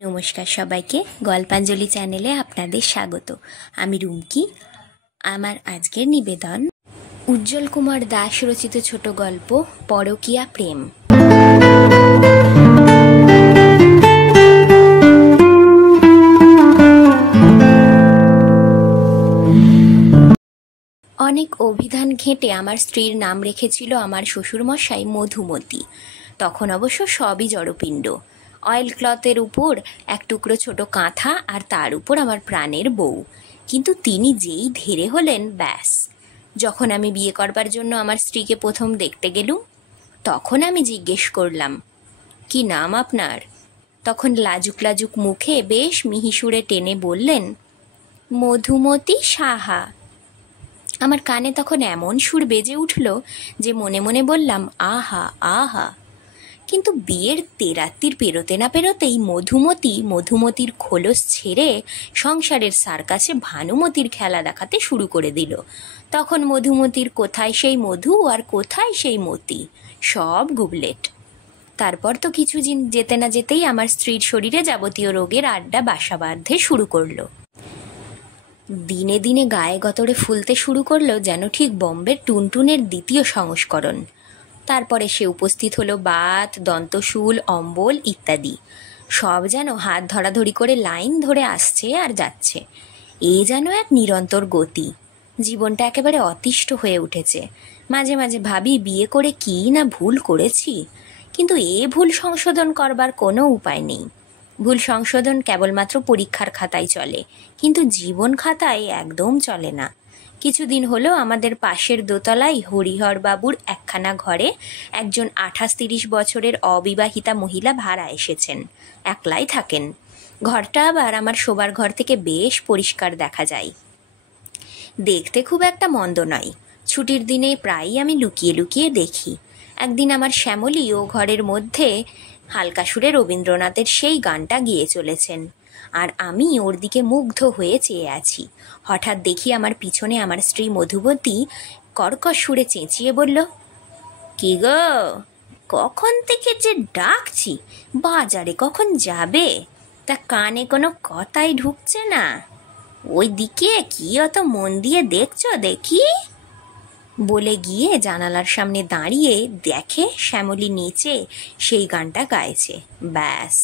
নমস্কার সবাইকে, গল্পাঞ্জলি চ্যানেলে আপনাদের স্বাগত। আমি রুমকি। আমার আজকের নিবেদন উজ্জ্বল কুমার দাস রচিত ছোট গল্প পরকীয়া প্রেম। অনেক অভিধান ঘেঁটে আমার স্ত্রীর নাম রেখেছিল আমার শ্বশুরমশাই মধুমতি। তখন অবশ্য সবই জড়পিণ্ড। অয়েল ক্লথের উপর এক টুকরো ছোট কাঁথা, আর তার উপর আমার প্রাণের বউ। কিন্তু তিনি যেই ধেরে হলেন, ব্যাস। যখন আমি বিয়ে করবার জন্য আমার স্ত্রীকে প্রথম দেখতে গেলুম, তখন আমি জিজ্ঞেস করলাম, কি নাম আপনার? তখন লাজুক লাজুক মুখে বেশ মিহিসুরে টেনে বললেন, মধুমতি সাহা। আমার কানে তখন এমন সুর বেজে উঠল যে মনে মনে বললাম, আহা আহা। কিন্তু বিয়ের তেরাত্তির পেরোতে না পেরোতেই মধুমতির খোলস ছেড়ে সংসারের সার্কাসে ভানুমতির খেলা দেখাতে শুরু করে দিল। তখন মধুমতির কোথায় সেই মধু আর কোথায় সেই মতি, সব গুবলেট। তারপর তো কিছুদিন যেতে না যেতেই আমার স্ত্রীর শরীরে যাবতীয় রোগের আড্ডা বাসা বাঁধতে শুরু করলো। দিনে দিনে গায়ে গতরে ফুলতে শুরু করলো, যেন ঠিক বম্বের টুনটুনের দ্বিতীয় সংস্করণ। তারপরে সে উপস্থিত হলো বাত, দন্তশূল, অম্বল ইত্যাদি। সব যেন হাত ধরাধরি করে লাইন ধরে আসছে আর যাচ্ছে। এ যেন এক নিরন্তর গতি। জীবনটা একেবারে অতিষ্ঠ হয়ে উঠেছে। মাঝে মাঝে ভাবি, বিয়ে করে কি না ভুল করেছি। কিন্তু এ ভুল সংশোধন করবার কোনো উপায় নেই। ভুল সংশোধন কেবলমাত্র পরীক্ষার খাতায় চলে, কিন্তু জীবন খাতায় একদম চলে না। কিছুদিন হলো আমাদের পাশের দোতলায় হরিহর বাবুর একখানা ঘরে একজন 28-30 বছরের অবিবাহিতা মহিলা ভাড়া এসেছেন। একলাই থাকেন। ঘরটা আবার আমার শোবার ঘর থেকে বেশ পরিষ্কার দেখা যায়। দেখতে খুব একটা মন্দ নয়। ছুটির দিনে প্রায়ই আমি লুকিয়ে লুকিয়ে দেখি। একদিন আমার শ্যামলী ও ঘরের মধ্যে হালকা সুরে রবীন্দ্রনাথের সেই গানটা গেয়ে চলেছেন, আর আমি ওর দিকে মুগ্ধ হয়ে চেয়ে আছি। হঠাৎ দেখি আমার পিছনে আমার স্ত্রী মধুমতি কর্কশ সুরে চেঁচিয়ে বলল, কি গো, কখন থেকে যে ডাকছি, বাজারে কখন যাবে? তা কানে কোনো কথাই ঢুকছে না। ওই দিকে কি অত মন দিয়ে দেখছো দেখি? বলে গিয়ে জানালার সামনে দাঁড়িয়ে দেখে শ্যামলী নিচে সেই গানটা গাইছে। ব্যাস।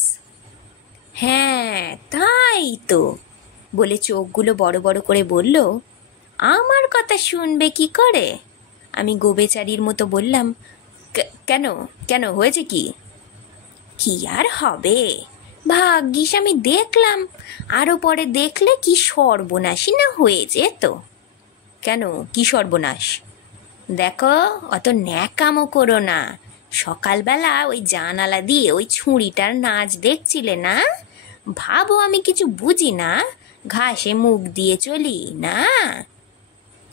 হ্যাঁ, তাই তো বলে চোখগুলো বড় বড় করে বলল, আমার কথা শুনবে কি করে? আমি গোবেচারির মতো বললাম, কেন কেন হয়েছে কি? কি আর হবে, ভাগ্যিস আমি দেখলাম, আরো পরে দেখলে কি সর্বনাশী না হয়ে যেত। কেন, কি সর্বনাশ? দেখো, অত ন্যাকামো করো না। সকালবেলা ওই জানালা দিয়ে ওই ছুঁড়িটার নাচ দেখছিলে না? ভাবো আমি কিছু বুঝি না, ঘাসে মুখ দিয়ে চলি না?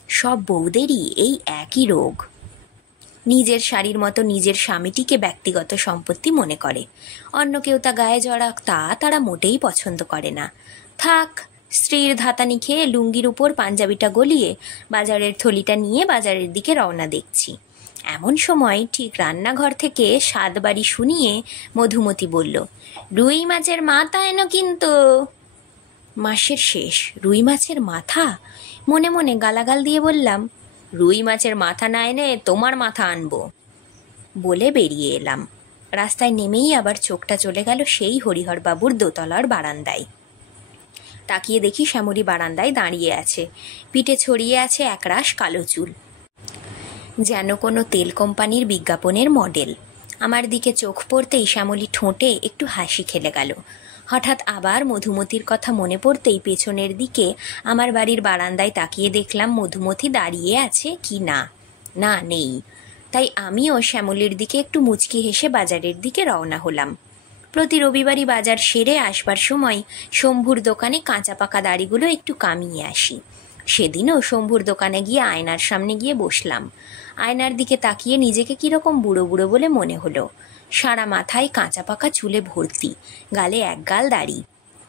সব বউদেরই এই একই রোগ। নিজের শাড়ির মতো নিজের স্বামীটিকে ব্যক্তিগত সম্পত্তি মনে করে। অন্য কেউ তা গায়ে জড়াক, তা তারা মোটেই পছন্দ করে না। থাক, স্ত্রীর ধাতানি খেয়ে লুঙ্গির উপর পাঞ্জাবিটা গলিয়ে বাজারের থলিটা নিয়ে বাজারের দিকে রওনা দেখছি। এমন সময় ঠিক রান্নাঘর থেকে স্বাদবাড়ি শুনিয়ে মধুমতি বলল, রুই মাছের মাথা এনো কিন্তু। মাসের শেষ, রুই মাছের মাথা? মনে মনে গালাগাল দিয়ে বললাম, রুই মাছের মাথা না এনে তোমার মাথা আনবো। বলে বেরিয়ে এলাম। রাস্তায় নেমেই আবার চোখটা চলে গেল সেই হরিহর বাবুর দোতলার বারান্দায়। তাকিয়ে দেখি শ্যামলী বারান্দায় দাঁড়িয়ে আছে। পিঠে ছড়িয়ে আছে একরাশ কালো চুল, যেন কোনো তেল কোম্পানির বিজ্ঞাপনের মডেল। আমার দিকে চোখ পড়তেই শ্যামলী ঠোঁটে একটু হাসি খেলে গেল। হঠাৎ আবার মধুমতির কথা মনে পড়তেই পেছনের দিকে আমার বাড়ির বারান্দায় তাকিয়ে দেখলাম মধুমতি দাঁড়িয়ে আছে কি না। না, নেই। তাই আমিও শ্যামলীর দিকে একটু মুচকি হেসে বাজারের দিকে রওনা হলাম। প্রতি রবিবারই বাজার সেরে আসবার সময় শম্ভুর দোকানে কাঁচা পাকা দাড়িগুলো একটু কামিয়ে আসি। সেদিনও শম্ভুর দোকানে গিয়ে আয়নার সামনে গিয়ে বসলাম। আয়নার দিকে তাকিয়ে নিজেকে কীরকম বুড়ো বুড়ো বলে মনে হলো। সারা মাথায় কাঁচা পাকা চুলে ভর্তি, গালে এক গাল দাড়ি।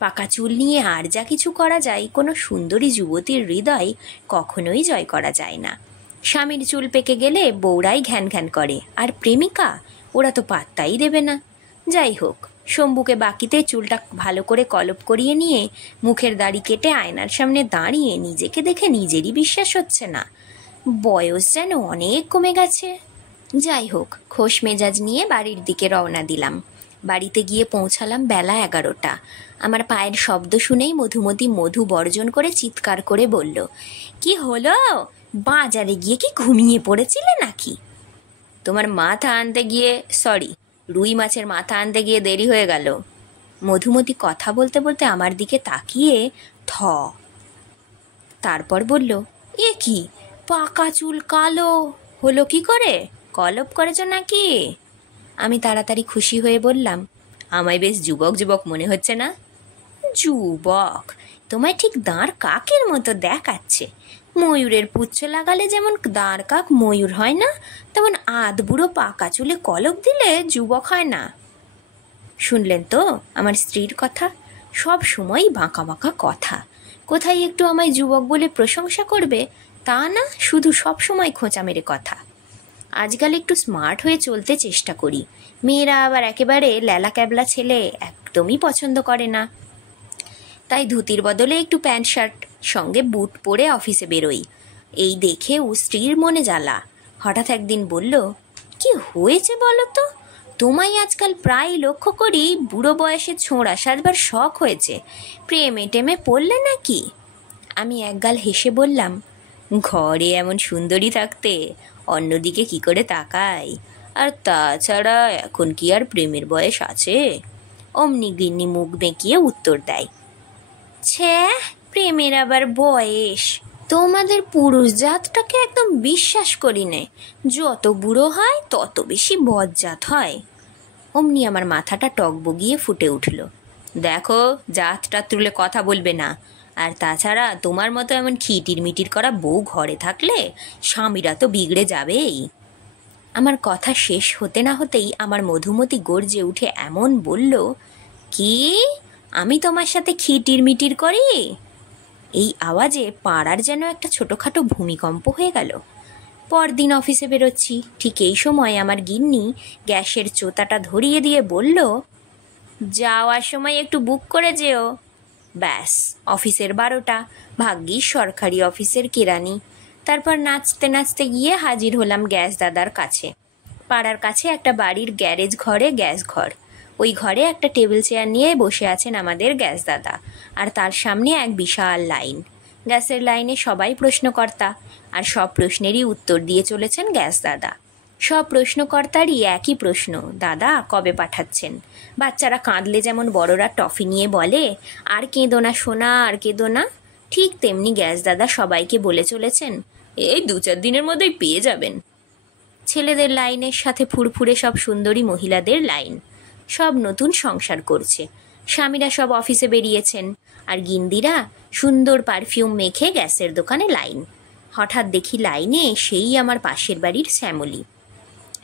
পাকা চুল নিয়ে আর যা কিছু করা যায়, কোনো সুন্দরী যুবতীর হৃদয় কখনোই জয় করা যায় না। স্বামীর চুল পেকে গেলে বউরাই ঘ্যান ঘ্যান করে, আর প্রেমিকা, ওরা তো পাত্তাই দেবে না। যাই হোক, শম্ভুকে বাকিতে চুলটা ভালো করে কলপ করিয়ে নিয়ে মুখের দাড়ি কেটে আয়নার সামনে দাঁড়িয়ে নিজেকে দেখে নিজেরই বিশ্বাস হচ্ছে না, বয়স যেন অনেক কমে গেছে। যাই হোক, খোশ মেজাজ নিয়ে বাড়ির দিকে রওনা দিলাম। বাড়িতে গিয়ে পৌঁছালাম বেলা 11টা। আমার পায়ের শব্দ শুনেই মধুমতি মধু বর্জন করে চিৎকার করে বলল, কি হলো, বাজারে গিয়ে কি ঘুমিয়ে পড়েছিলে নাকি? তোমার মাথা আনতে গিয়ে, সরি, রুই মাছের মাথা আনতে গিয়ে দেরি হয়ে গেল। মধুমতি কথা বলতে বলতে আমার দিকে তাকিয়ে থ, তারপর বলল, এ কি, পাকা চুল কালো হলো কি করে, কলপ করেছ নাকি? আমি তাড়াতাড়ি খুশি হয়ে বললাম, আমায় বেশ যুবক যুবক মনে হচ্ছে না? যুবক? তোমায় ঠিক দাঁড় কাকের মতো দেখাচ্ছে। ময়ূরের পুচ্ছ লাগালে যেমন দাঁড় কাক ময়ূর হয় না, তেমন আধবুড়ো পাকা চুলে কলপ দিলে যুবক হয় না। শুনলেন তো আমার স্ত্রীর কথা, সব সময়ই বাঁকা বাঁকা কথা। কোথায় একটু আমায় যুবক বলে প্রশংসা করবে তা না, শুধু সব সময় খোঁচা মেরে কথা। আজকাল একটু স্মার্ট হয়ে চলতে চেষ্টা করি। মেয়েরা আবার একেবারে ল্যালা ক্যাবলা ছেলে একদমই পছন্দ করে না। তাই ধুতির বদলে একটু প্যান্ট শার্ট, সঙ্গে বুট পরে অফিসে বেরোই। এই দেখে ও স্ত্রীর মনে জ্বালা। হঠাৎ একদিন বলল, কি হয়েছে বলো তো, তোমায় আজকাল প্রায় লক্ষ্য করি বুড়ো বয়সে ছোঁড়া সাজবার শখ হয়েছে, প্রেমে টেমে পড়লে নাকি? আমি একগাল হেসে বললাম, ঘরে এমন সুন্দরী থাকতে অন্যদিকে কি করে তাকাই, আর তাছাড়া এখন কি আর প্রেমের বয়স আছে? অমনি গিন্নি মুখ বেঁকিয়ে উত্তর দেয়, ছে, প্রেমের আবার বয়স? তোমাদের পুরুষ জাতটাকে একদম বিশ্বাস করি নে, যত বুড়ো হয় তত বেশি বজ্জাত হয়। অমনি আমার মাথাটা টকবগিয়ে ফুটে উঠল, দেখো, জাতটা তুলে কথা বলবে না, আর তাছাড়া তোমার মতো এমন খিটির মিটির করা বউ ঘরে থাকলে স্বামীরা তো বিগড়ে যাবেই। আমার কথা শেষ হতে না হতেই আমার মধুমতি গর্জে উঠে এমন বলল, কি, আমি তোমার সাথে খিটির মিটির করি? এই আওয়াজে পাড়ার যেন একটা ছোটোখাটো ভূমিকম্প হয়ে গেল। পরদিন অফিসে বেরোচ্ছি, ঠিক এই সময় আমার গিন্নি গ্যাসের চোতাটা ধরিয়ে দিয়ে বলল, যাওয়ার সময় একটু বুক করে যেও। ব্যাস, অফিসের 12টা, ভাগ্যিস সরকারি অফিসের কেরানি। তারপর নাচতে নাচতে গিয়ে হাজির হলাম গ্যাস দাদার কাছে। পাড়ার কাছে একটা বাড়ির গ্যারেজ ঘরে গ্যাস ঘর। ওই ঘরে একটা টেবিল চেয়ার নিয়ে বসে আছেন আমাদের গ্যাস দাদা, আর তার সামনে এক বিশাল লাইন। গ্যাসের লাইনে সবাই প্রশ্নকর্তা, আর সব প্রশ্নেরই উত্তর দিয়ে চলেছেন গ্যাস দাদা। সব প্রশ্নকর্তারই একই প্রশ্ন, দাদা কবে পাঠাচ্ছেন? বাচ্চারা কাঁদলে যেমন বড়রা টফি নিয়ে বলে, আর কেঁদো না সোনা, আর কেঁদো না, ঠিক তেমনি গ্যাস দাদা সবাইকে বলে চলেছেন, এই 2-4 দিনের মধ্যেই পেয়ে যাবেন। ছেলেদের লাইনের সাথে ফুরফুরে সব সুন্দরী মহিলাদের লাইন, সব নতুন সংসার করছে। স্বামীরা সব অফিসে বেরিয়েছেন, আর গিন্দিরা সুন্দর পারফিউম মেখে গ্যাসের দোকানে লাইন। হঠাৎ দেখি লাইনে সেই আমার পাশের বাড়ির শ্যামলী।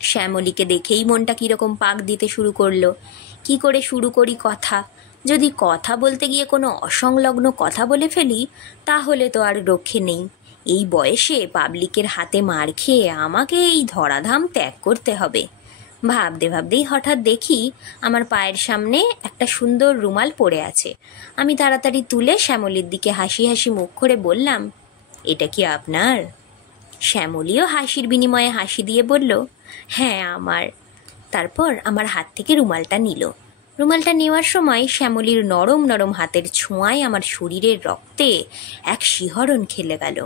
শ্যামলীকে দেখেই মনটা কীরকম পাক দিতে শুরু করলো। কি করে শুরু করি কথা? যদি কথা বলতে গিয়ে কোনো অসংলগ্ন কথা বলে ফেলি তাহলে তো আর রক্ষে নেই। এই বয়সে পাবলিকের হাতে মার খেয়ে আমাকে এই ধরাধাম ত্যাগ করতে হবে। ভাবতে ভাবতেই হঠাৎ দেখি আমার পায়ের সামনে একটা সুন্দর রুমাল পড়ে আছে। আমি তাড়াতাড়ি তুলে শ্যামলীর দিকে হাসি হাসি মুখ করে বললাম, এটা কি আপনার? শ্যামলীও হাসির বিনিময়ে হাসি দিয়ে বলল, হ্যাঁ আমার। তারপর আমার হাত থেকে রুমালটা নিল। রুমালটা নেওয়ার সময় শ্যামলীর নরম নরম হাতের ছোঁয়ায় আমার শরীরের রক্তে এক শিহরণ খেলে গেল।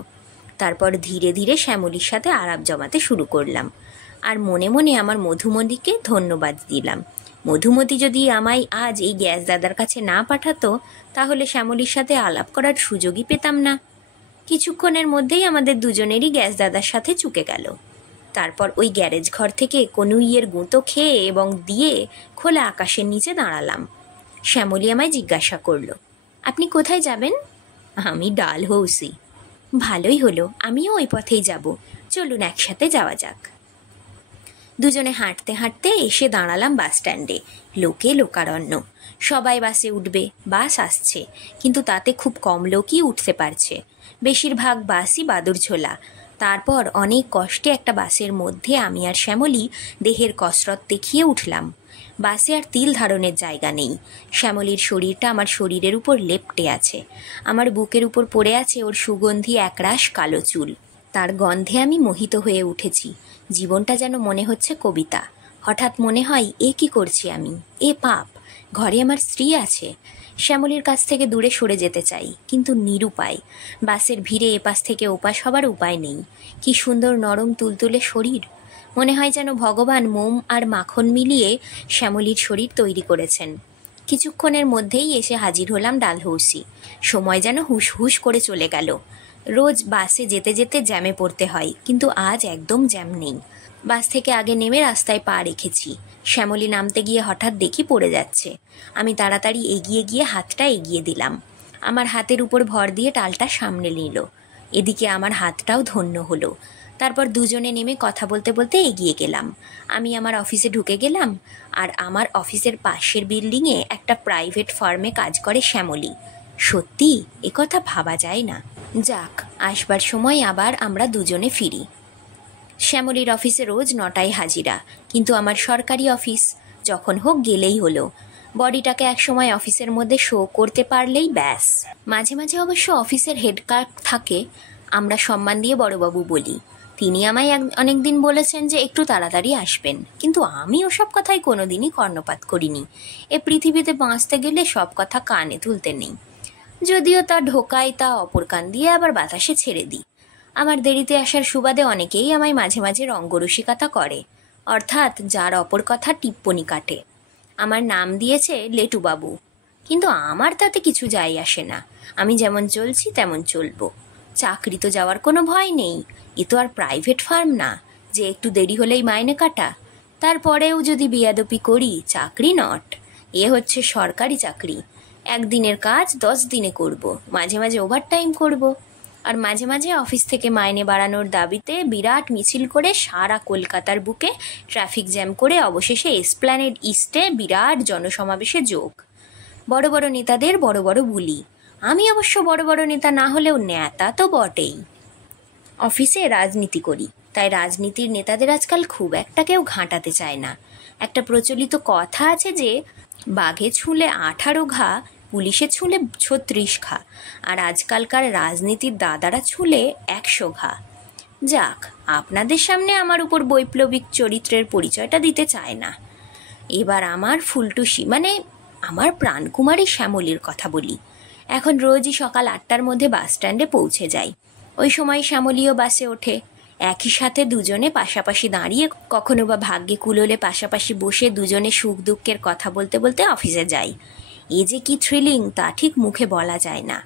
তারপর ধীরে ধীরে শ্যামলীর সাথে আলাপ জমাতে শুরু করলাম, আর মনে মনে আমার মধুমতিকে ধন্যবাদ দিলাম। মধুমতি যদি আমায় আজ এই গ্যাস দাদার কাছে না পাঠাতো তাহলে শ্যামলীর সাথে আলাপ করার সুযোগই পেতাম না। কিছুক্ষণের মধ্যেই আমাদের দুজনেরই গ্যাস দাদার সাথে চুকে গেল। তারপর ওই গ্যারেজ ঘর থেকে কনুইয়ের গুঁতো খেয়ে এবং দিয়ে খোলা আকাশের নিচে দাঁড়ালাম। শ্যামলী আমায় জিজ্ঞাসা করলো, আপনি কোথায় যাবেন? আমি ডালহৌসি। ভালোই হলো, আমিও ওই পথেই যাব, চলুন একসাথে যাওয়া যাক। দুজনে হাঁটতে হাঁটতে এসে দাঁড়ালাম বাস স্ট্যান্ডে। লোকে লোকারণ্য, সবাই বাসে উঠবে, বাস আসছে, কিন্তু তাতে খুব কম লোকই উঠতে পারছে। বেশিরভাগ বাসই বাদুড়ঝোলা। তারপর অনেক কষ্টে একটা বাসের মধ্যে আমি আর শ্যামলী দেহের কসরত দেখিয়ে উঠলাম। বাসে আর তিল ধারণের জায়গা নেই। শ্যামলীর শরীরটা আমার শরীরের উপর লেপ্টে আছে। আমার বুকের উপর পড়ে আছে ওর সুগন্ধি একরাশ কালো চুল। তার গন্ধে আমি মোহিত হয়ে উঠেছি। জীবনটা যেন মনে হচ্ছে কবিতা। হঠাৎ মনে হয়, এ কি করছি আমি, এ পাপ। ঘরে আমার স্ত্রী আছে। শ্যামলীর কাছ থেকে দূরে সরে যেতে চাই, কিন্তু নিরুপায়। বাসের ভিড়ে এপাশ থেকে ওপাশ হবার উপায় নেই। কি সুন্দর নরম তুলতুলে শরীর। মনে হয় যেন ভগবান মোম আর মাখন মিলিয়ে শ্যামলীর শরীর তৈরি করেছেন। কিছুক্ষণের মধ্যেই এসে হাজির হলাম ডালহৌসি। সময় যেন হুশ হুশ করে চলে গেল। রোজ বাসে যেতে যেতে জ্যামে পড়তে হয়, কিন্তু আজ একদম জ্যাম নেই। বাস থেকে আগে নেমে রাস্তায় পা রেখেছি। শ্যামলী নামতে গিয়ে হঠাৎ দেখি পড়ে যাচ্ছে। আমি তাড়াতাড়ি এগিয়ে গিয়ে হাতটা এগিয়ে দিলাম। আমার হাতের উপর ভর দিয়ে টালটা সামনে নিল। এদিকে আমার হাতটাও ধন্য হলো। তারপর দুজনে নেমে কথা বলতে বলতে এগিয়ে গেলাম। আমি আমার অফিসে ঢুকে গেলাম। আর আমার অফিসের পাশের বিল্ডিংয়ে একটা প্রাইভেট ফার্মে কাজ করে শ্যামলী। সত্যি, একথা ভাবা যায় না। যাক, আসবার সময় আবার আমরা দুজনে ফিরি। শ্যামলীর অফিসে রোজ 9টায় হাজিরা, কিন্তু আমার সরকারি অফিস, যখন হোক গেলেই হলো। বডিটাকে একসময় অফিসের মধ্যে শো করতে পারলেই ব্যাস। মাঝে মাঝে অবশ্য অফিসের হেড ক্লার্ক থাকে, আমরা সম্মান দিয়ে বড়বাবু বলি। তিনি আমায় অনেকদিন বলেছেন যে একটু তাড়াতাড়ি আসবেন, কিন্তু আমি ওসব কথাই কোনোদিনই কর্ণপাত করিনি। এ পৃথিবীতে বাঁচতে গেলে সব কথা কানে তুলতে নেই। যদিও তা ঢোকায়, তা অপর কান দিয়ে আবার বাতাসে ছেড়ে দিই। আমার দেরিতে আসার সুবাদে অনেকেই আমায় মাঝে মাঝে রঙ্গরসিকতা করে, অর্থাৎ যার অপর কথা টিপ্পনি কাটে। আমার নাম দিয়েছে লেটুবাবু, কিন্তু আমার তাতে কিছু যায় আসে না। আমি যেমন চলছি তেমন চলবো। চাকরি তো যাওয়ার কোনো ভয় নেই। এ তো আর প্রাইভেট ফার্ম না যে একটু দেরি হলেই মাইনে কাটা। তারপরেও যদি বেয়াদপি করি, চাকরি নট। এ হচ্ছে সরকারি চাকরি। একদিনের কাজ 10 দিনে করব, মাঝে মাঝে ওভারটাইম করব। আর মাঝে মাঝে অফিস থেকে মাইনে বাড়ানোর দাবিতে বিরাট মিছিল করে সারা কলকাতার বুকে ট্রাফিক জ্যাম করে অবশেষে এসপ্ল্যানেড ইস্টে বিরাট জনসমাবেশে যোগ। বড় বড় নেতাদের বড় বড় বুলি। আমি অবশ্য বড় বড় নেতা না হলেও নেতা তো বটেই। অফিসে রাজনীতি করি, তাই রাজনীতির নেতাদের আজকাল খুব একটা কেউ ঘাঁটাতে চায় না। একটা প্রচলিত কথা আছে যে বাঘে ছুঁলে 18 ঘা, পুলিশে ছুঁলে 36 ঘা, আর আজকালকার রাজনীতির দাদারা ছুঁলে 100 ঘা। যাক, আপনাদের সামনে আমার উপর বৈপ্লবিক চরিত্রের পরিচয়টা দিতে চায় না। এবার আমার ফুলটুসি মানে আমার প্রাণকুমারী শ্যামলীর কথা বলি। এখন রোজই সকাল 8টার মধ্যে বাস স্ট্যান্ডে পৌঁছে যাই। ওই সময় শ্যামলীও বাসে ওঠে। একই সাথে দুজনে পাশাপাশি দাঁড়িয়ে, কখনো বা ভাগ্যে কুলোলে পাশাপাশি বসে দুজনে সুখ দুঃখের কথা বলতে বলতে অফিসে যাই। এ যে কি থ্রিলিং তা ঠিক মুখে বলা যায় না।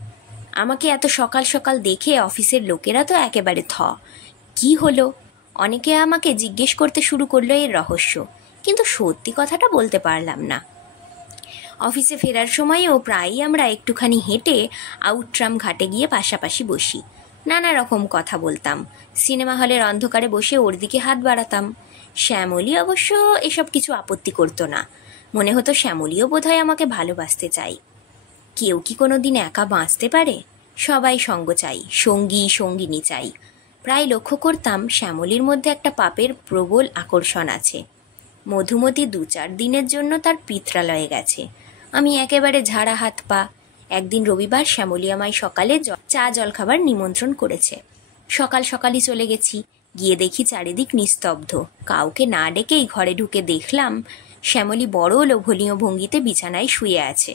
আমাকে এত সকাল সকাল দেখে অফিসের লোকেরা তো একেবারে কি হলো, অনেকে আমাকে জিজ্ঞেস করতে শুরু করলো এর রহস্য, কিন্তু সত্যি কথাটা বলতে পারলাম না। অফিসে ফেরার সময়ও প্রায়ই আমরা একটুখানি হেঁটে আউটট্রাম ঘাটে গিয়ে পাশাপাশি বসি। নানা রকম কথা বলতাম। সিনেমা হলের অন্ধকারে বসে ওর দিকে হাত বাড়াতাম। শ্যামলী অবশ্য এসব কিছু আপত্তি করতো না। মনে হতো শ্যামলীও বোধহয় আমাকে ভালোবাসতে চাই। কেউ কি কোনো দিন একা বাঁচতে পারে? সবাই সঙ্গ চাই, সঙ্গী সঙ্গিনী চাই। প্রায় লক্ষ্য করতাম শ্যামলীর মধ্যে একটা পাপের প্রবল আকর্ষণ আছে। মধুমতি 2-4 দিনের জন্য তার পিত্রালয়ে গেছে। আমি একেবারে ঝাড়া হাত পা। একদিন রবিবার শ্যামলী আমায় সকালে চা জল খাবার নিমন্ত্রণ করেছে। সকাল সকালই চলে গেছি। গিয়ে দেখি চারিদিক নিস্তব্ধ। কাউকে না ডেকেই ঘরে ঢুকে দেখলাম শ্যামলী বড় লোভনীয় ভঙ্গিতে বিছানায় শুয়ে আছে।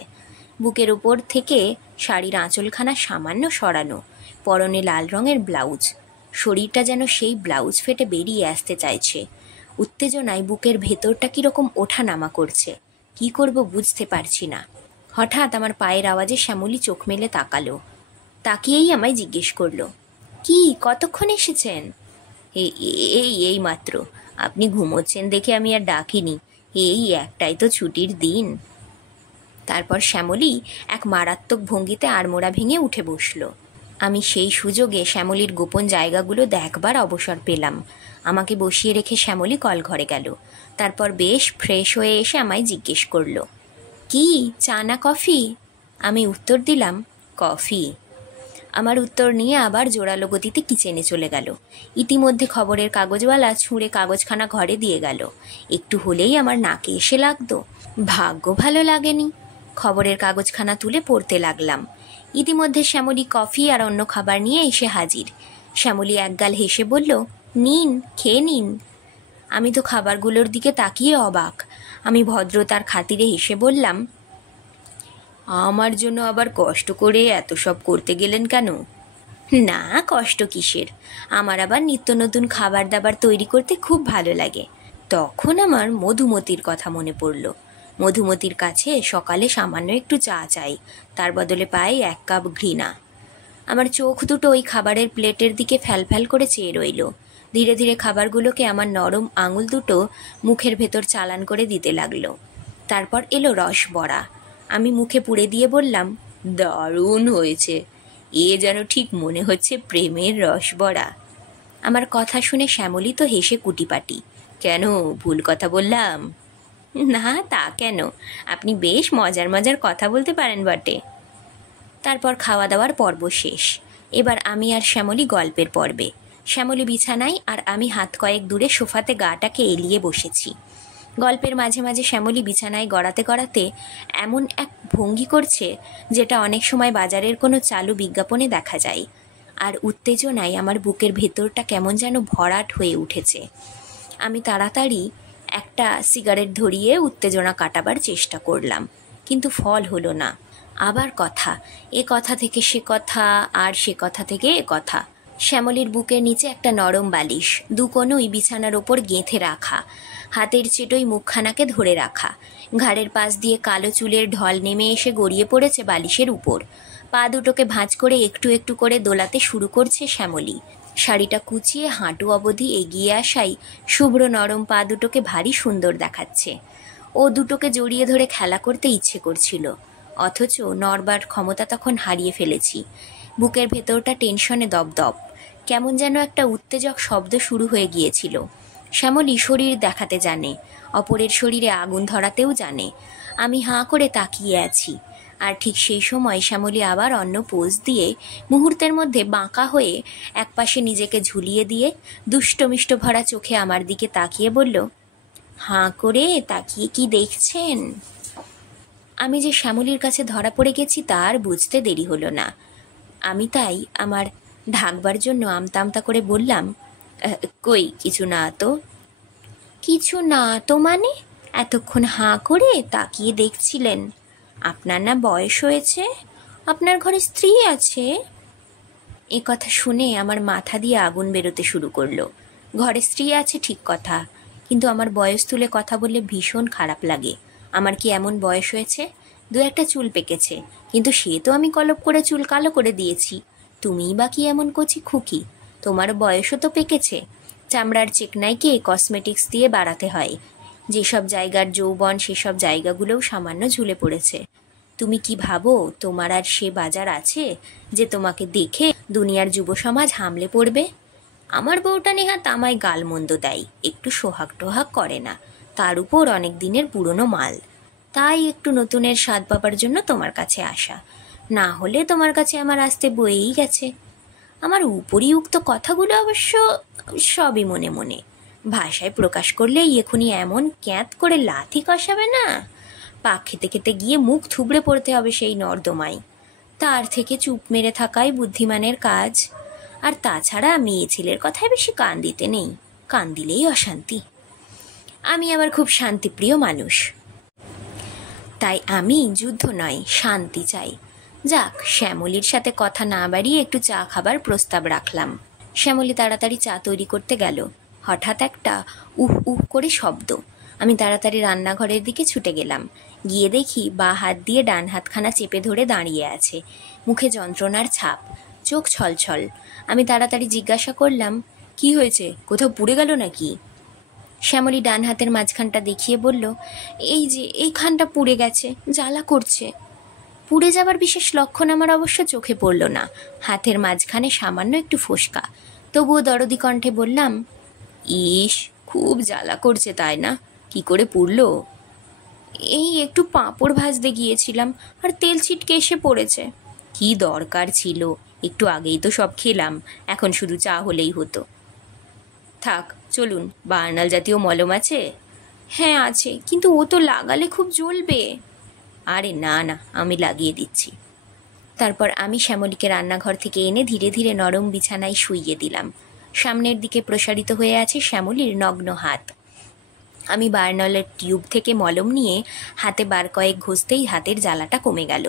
বুকের উপর থেকে শাড়ির আঁচলখানা সামান্য সরানো, পরনে লাল রঙের ব্লাউজ। শরীরটা যেন সেই ব্লাউজ ফেটে বেরিয়ে আসতে চাইছে। উত্তেজনায় বুকের ভেতরটা কীরকম ওঠা নামা করছে। কি করব বুঝতে পারছি না। হঠাৎ আমার পায়ের আওয়াজে শ্যামলী চোখ মেলে তাকালো। তাকিয়েই আমায় জিজ্ঞেস করলো, কি, কতক্ষণ এসেছেন? এই মাত্র। আপনি ঘুমোচ্ছেন দেখে আমি আর ডাকিনি। এই একটাই তো ছুটির দিন। তারপর শ্যামলী এক মারাত্মক ভঙ্গিতে আড়মোড়া ভেঙে উঠে বসল। আমি সেই সুযোগে শ্যামলীর গোপন জায়গাগুলো দেখবার অবসর পেলাম। আমাকে বসিয়ে রেখে শ্যামলী কলঘরে গেল। তারপর বেশ ফ্রেশ হয়ে এসে আমায় জিজ্ঞেস করলো, কি, চা না কফি? আমি উত্তর দিলাম, কফি। আমার উত্তর নিয়ে আবার জোরালো গতিতে কিচেনে চলে গেল। ইতিমধ্যে খবরের কাগজওয়ালা ছুঁড়ে কাগজখানা ঘরে দিয়ে গেল। একটু হলেই আমার নাকে এসে লাগতো। ভাগ্য ভালো লাগেনি। খবরের কাগজখানা তুলে পড়তে লাগলাম। ইতিমধ্যে শ্যামলী কফি আর অন্য খাবার নিয়ে এসে হাজির। শ্যামলী একগাল হেসে বলল, নিন, খেয়ে নিন। আমি তো খাবারগুলোর দিকে তাকিয়ে অবাক। আমি ভদ্রতার খাতিরে হেসে বললাম, আমার জন্য আবার কষ্ট করে এত সব করতে গেলেন কেন? না, কষ্ট কিসের, আমার আবার নিত্য নতুন খাবার দাবার তৈরি করতে খুব ভালো লাগে। তখন আমার মধুমতির কথা মনে পড়ল। মধুমতির কাছে সকালে সামান্য একটু চা চাই, তার বদলে পাই 1 কাপ ঘৃণা। আমার চোখ দুটো ওই খাবারের প্লেটের দিকে ফ্যালফ্যাল করে চেয়ে রইল। ধীরে ধীরে খাবারগুলোকে আমার নরম আঙুল দুটো মুখের ভেতর চালান করে দিতে লাগলো। তারপর এলো রস বড়া। আমি মুখে পুড়ে দিয়ে বললাম, দারুণ হয়েছে, এ যেন ঠিক মনে হচ্ছে প্রেমের রস বড়া। আমার কথা শুনে শ্যামলী তো হেসে কুটিপাটি। কেন, ভুল কথা বললাম? না, তা কেন, আপনি বেশ মজার মজার কথা বলতে পারেন বটে। তারপর খাওয়া দাওয়ার পর্ব শেষ। এবার আমি আর শ্যামলী গল্পের পর্বে। শ্যামলী বিছানায় আর আমি হাত কয়েক দূরে সোফাতে গাটাকে এলিয়ে বসেছি। গল্পের মাঝে মাঝে শ্যামলী বিছানায় গড়াতে গড়াতে এমন এক ভঙ্গি করছে যেটা অনেক সময় বাজারের কোনো চালু বিজ্ঞাপনে দেখা যায়। আর উত্তেজনায় আমার বুকের ভেতরটা কেমন যেন ভরাট হয়ে উঠেছে। আমি তাড়াতাড়ি একটা সিগারেট ধরিয়ে উত্তেজনা কাটাবার চেষ্টা করলাম, কিন্তু ফল হলো না। আবার কথা, এ কথা থেকে সে কথা, আর সে কথা থেকে এ কথা। শ্যামলীর বুকের নিচে একটা নরম বালিশ, দুকোনোই বিছানার ওপর গেঁথে রাখা, হাতের চেটোই মুখখানাকে ধরে রাখা। ঘাড়ের পাশ দিয়ে কালো চুলের ঢল নেমে এসে গড়িয়ে পড়েছে বালিশের উপর। পা দুটোকে ভাঁজ করে একটু একটু করে দোলাতে শুরু করছে শ্যামলী। শাড়িটা কুচিয়ে হাঁটু অবধি এগিয়ে আসাই শুভ্র নরম পা দুটোকে ভারী সুন্দর দেখাচ্ছে। ও দুটোকে জড়িয়ে ধরে খেলা করতে ইচ্ছে করছিল, অথচ নড়বার ক্ষমতা তখন হারিয়ে ফেলেছি। বুকের ভেতরটা টেনশনে দপদপ। কেমন যেন একটা উত্তেজক শব্দ শুরু হয়ে গিয়েছিল। শ্যামলী শরীর দেখাতে জানে, অপরের শরীরে আগুন ধরাতেও জানে। আমি হাঁ করে তাকিয়ে আছি। আর ঠিক সেই সময় শ্যামলী আবার অন্য পোজ দিয়ে মুহূর্তের মধ্যে বাঁকা হয়ে একপাশে নিজেকে ঝুলিয়ে দিয়ে দুষ্টমিষ্ট ভরা চোখে আমার দিকে তাকিয়ে বলল, হাঁ করে তাকিয়ে কি দেখছেন? আমি যে শ্যামলীর কাছে ধরা পড়ে গেছি তার বুঝতে দেরি হলো না। আমি তাই আমার ঢাকবার জন্য আমতা আমতা করে বললাম, কই কিছু না তো। কিছু না তো মানে? এতক্ষণ হাঁ করে তাকিয়ে দেখছিলেন? আপনার না বয়স হয়েছে? আপনার ঘরে স্ত্রী আছে? এ কথা শুনে আমার মাথা দিয়ে আগুন বেরোতে শুরু করলো। ঘরে স্ত্রী আছে ঠিক কথা, কিন্তু আমার বয়স তুলে কথা বললে ভীষণ খারাপ লাগে। আমার কি এমন বয়স হয়েছে? 2-1টা চুল পেকেছে, কিন্তু সে তো আমি কলপ করে চুল কালো করে দিয়েছি। তুমিই বা কি এমন কচি খুকি, তোমার বয়সও তো পেকেছে। চামড়ার চেকনাইকে কসমেটিক্স দিয়ে বাড়াতে হয়। যেসব জায়গার যৌবন সেসব জায়গাগুলোও সামান্য ঝুলে পড়েছে। তুমি কি ভাবো তোমার আর সে বাজার আছে যে তোমাকে দেখে দুনিয়ার যুব সমাজ হামলে পড়বে? আমার বউটা নেহাত আমায় গালমন্দ দেয়, একটু সোহাগ টোহাগ করে না, তার উপর অনেক দিনের পুরনো মাল। তাই একটু নতুনের স্বাদ পাবার জন্য তোমার কাছে আসা, না হলে তোমার কাছে আমার আসতে বয়েই গেছে। আমার উপরিউক্ত কথাগুলো অবশ্য সবই মনে মনে, ভাষায় প্রকাশ করলে এখনই এমন ক্যাঁত করে লাথি কষাবে না, পাক খেতে খেতে গিয়ে মুখ থুবড়ে পড়তে হবে সেই নর্দমায়। তার থেকে চুপ মেরে থাকাই বুদ্ধিমানের কাজ। আর তাছাড়া মেয়ে ছেলের কথায় বেশি কান দিতে নেই, কান দিলেই অশান্তি। আমি আবার খুব শান্তিপ্রিয় মানুষ, তাই আমি যুদ্ধ নয় শান্তি চাই। যাক, শ্যামলীর সাথে কথা না বাড়িয়ে একটু চা খাবার প্রস্তাব রাখলাম। শ্যামলী তাড়াতাড়ি চা তৈরি করতে গেল। হঠাৎ একটা উহ উহ করে শব্দ। আমি তাড়াতাড়ি রান্নাঘরের দিকে ছুটে গেলাম। গিয়ে দেখি বা হাত দিয়ে ডান হাতখানা চেপে ধরে দাঁড়িয়ে আছে, মুখে যন্ত্রণার ছাপ, চোখ ছলছল। আমি তাড়াতাড়ি জিজ্ঞাসা করলাম, কি হয়েছে, কোথাও পুড়ে গেল নাকি? শ্যামলী ডান হাতের মাঝখানটা দেখিয়ে বলল, এই যে এইখানটা পুড়ে গেছে, জ্বালা করছে। পুড়ে যাবার বিশেষ লক্ষণ আমার অবশ্য চোখে পড়ল না। হাতের মাঝখানে সামান্য একটু ফোসকা। তবুও দরদি কণ্ঠে বললাম, ইস, খুব জ্বালা করছে তাই না? কি করে পুড়ল? এই একটু পাঁপড় ভাজতে গিয়েছিলাম আর তেল ছিটকে এসে পড়েছে। কি দরকার ছিল, একটু আগেই তো সব খেলাম, এখন শুধু চা হলেই হতো। থাক, চলুন, বার্নাল জাতীয় মলম আছে? হ্যাঁ আছে, কিন্তু ও তো লাগালে খুব জ্বলবে। আরে না না, আমি লাগিয়ে দিচ্ছি। তারপর আমি শ্যামলীকে রান্নাঘর থেকে এনে ধীরে ধীরে নরম বিছানায় শুইয়ে দিলাম। সামনের দিকে প্রসারিত হয়ে আছে শ্যামলীর নগ্ন হাত। আমি বার্নলের টিউব থেকে মলম নিয়ে হাতে বার কয়েক ঘষতেই হাতের জ্বালাটা কমে গেল।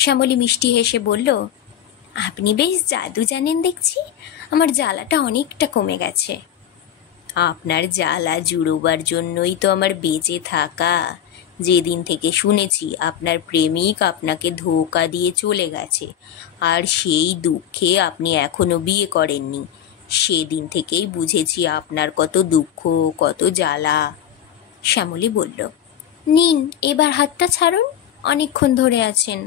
শ্যামলী মিষ্টি হেসে বলল, আপনি বেশ জাদু জানেন দেখছি, আমার জ্বালাটা অনেকটা কমে গেছে। আপনার জ্বালা জুড়োবার জন্যই তো আমার বেঁচে থাকা। যেদিন থেকে শুনেছি আপনার প্রেমিক আপনাকে ধোঁকা দিয়ে চলে গেছে, আর সেই দুঃখে আপনি এখনো বিয়ে করেননি, সেদিন থেকেই বুঝেছি আপনার কত দুঃখ, কত জ্বালা। শ্যামলী বলল, নিন, এবার হাতটা ছাড়ুন, অনেকক্ষণ ধরে আছেন।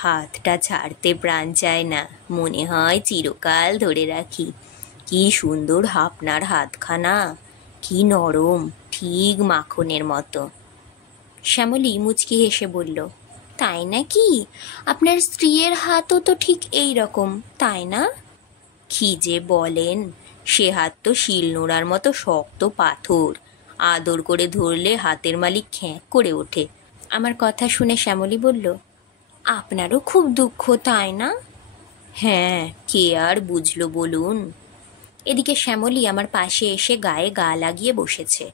হাতটা ছাড়তে প্রাণ চায় না, মনে হয় চিরকাল ধরে রাখি। কি সুন্দর আপনার হাতখানা, কি নরম, ঠিক মাখনের মতো। শ্যামলী মুচকি হেসে বলল, তাই নাকি? আপনার স্ত্রীর হাতও তো ঠিক এই রকম, তাই না? কি যে বলেন, সে হাত তো শিলনোড়ার মতো শক্ত পাথর, আদর করে ধরলে হাতের মালিক খ্যাঁক করে ওঠে। আমার কথা শুনে শ্যামলী বলল, আপনারও খুব দুঃখ, তাই না? হ্যাঁ, কে আর বুঝলো বলুন। এদিকে শ্যামলী আমার পাশে এসে গায়ে গা লাগিয়ে বসেছে,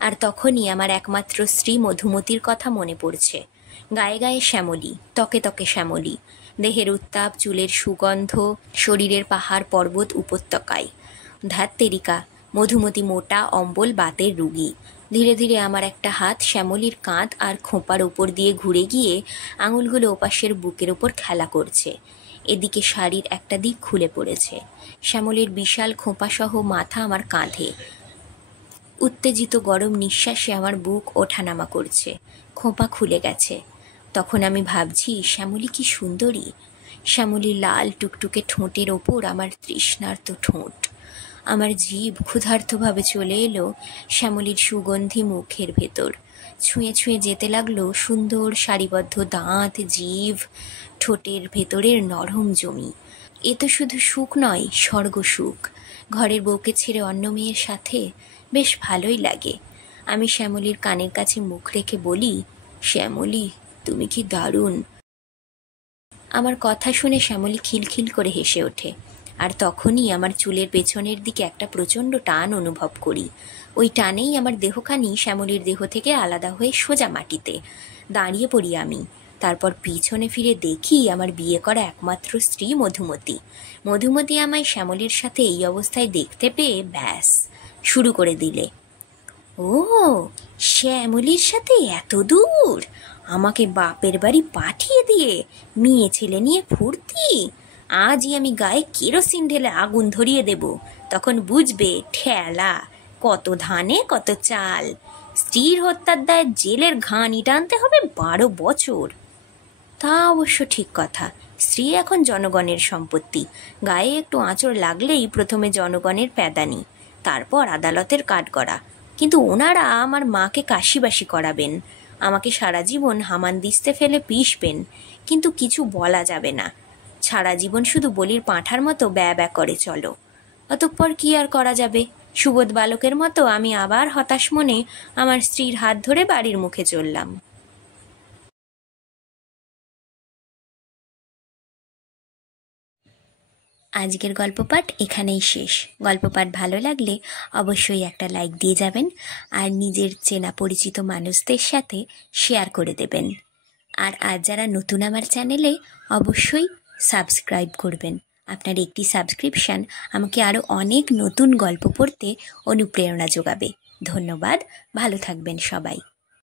আর তখনই আমার একমাত্র স্ত্রী মধুমতির কথা মনে পড়ছে। গায়ে গায়ে শ্যামলী, ত্বকে ত্বকে শ্যামলী, দেহের উত্তাপ, চুলের সুগন্ধ, শরীরের পাহাড় পর্বত উপত্যকায়। ধ্যাত্তেরিকা, মধুমতি মোটা অম্বল বাতের রুগী। ধীরে ধীরে আমার একটা হাত শ্যামলীর কাঁধ আর খোঁপার ওপর দিয়ে ঘুরে গিয়ে আঙুলগুলো ওপাশের বুকের ওপর খেলা করছে। এদিকে শাড়ির একটা দিক খুলে পড়েছে। শ্যামলীর বিশাল খোঁপাসহ মাথা আমার কাঁধে। উত্তেজিত গরম নিঃশ্বাসে আমার বুক ওঠানামা করছে। খোঁপা খুলে গেছে। তখন আমি ভাবছি, শ্যামলী কি সুন্দরী। শ্যামলীর লাল টুকটুকে ঠোঁটের ওপর আমার তৃষ্ণার্ত ঠোঁট। আমার জিভ ক্ষুধার্তভাবে চলে এলো শ্যামলীর সুগন্ধি মুখের ভেতর। ছুঁয়ে ছুঁয়ে যেতে লাগলো সুন্দর সারিবদ্ধ দাঁত, জিভ, ঠোঁটের ভেতরের নরম জমি। এ তো শুধু সুখ নয়, স্বর্গ সুখ। ঘরের বউকে ছেড়ে অন্য মেয়ের সাথে বেশ ভালোই লাগে। আমি শ্যামলীর কানের কাছে মুখ রেখে বলি, শ্যামলী, তুমি কি দারুণ। আমার কথা শুনে শ্যামলী খিলখিল করে হেসে ওঠে, আর তখনই আমার চুলের পেছনের দিকে একটা প্রচণ্ড টান অনুভব করি। ওই টানেই আমার দেহখানি শ্যামলীর দেহ থেকে আলাদা হয়ে সোজা মাটিতে দাঁড়িয়ে পড়ি আমি। তারপর পিছনে ফিরে দেখি আমার বিয়ে করা একমাত্র স্ত্রী মধুমতি। মধুমতি আমায় শ্যামলীর সাথে এই অবস্থায় দেখতে পেয়ে ব্যাস শুরু করে দিলে, ও শ্যামলীর সাথে এত দূর, আমাকে বাপের বাড়ি পাঠিয়ে দিয়ে মেয়ে ছেলে নিয়ে ফুর্তি। আজই আমি গায়ে কেরোসিন ঢেলে আগুন ধরিয়ে দেব, তখন বুঝবে ঠেলা, কত ধানে কত চাল। স্ত্রীর হত্যার দায়ে জেলের ঘানি টানতে হবে 12 বছর। তা অবশ্য ঠিক কথা, স্ত্রী এখন জনগণের সম্পত্তি। গায়ে একটু আঁচড় লাগলেই প্রথমে জনগণের প্যাদানি, তারপর আদালতের কাঠগড়া। কিন্তু ওনারা আমার মাকে কাশিবাসি করাবেন, আমাকে সারা জীবন হামানদিস্তে ফেলে পিষবেন, কিন্তু কিছু বলা যাবে না। সারা জীবন শুধু বলির পাঁঠার মতো ব্যয় ব্যয় করে চলো। অতঃপর কি আর করা যাবে, সুবোধ বালকের মতো আমি আবার হতাশ মনে আমার স্ত্রীর হাত ধরে বাড়ির মুখে চললাম। আজকের গল্প পাঠ এখানেই শেষ। গল্প পাঠ ভালো লাগলে অবশ্যই একটা লাইক দিয়ে যাবেন, আর নিজের চেনা পরিচিত মানুষদের সাথে শেয়ার করে দেবেন। আর আজ যারা নতুন আমার চ্যানেলে, অবশ্যই সাবস্ক্রাইব করবেন। আপনার একটি সাবস্ক্রিপশান আমাকে আরও অনেক নতুন গল্প পড়তে অনুপ্রেরণা যোগাবে। ধন্যবাদ, ভালো থাকবেন সবাই।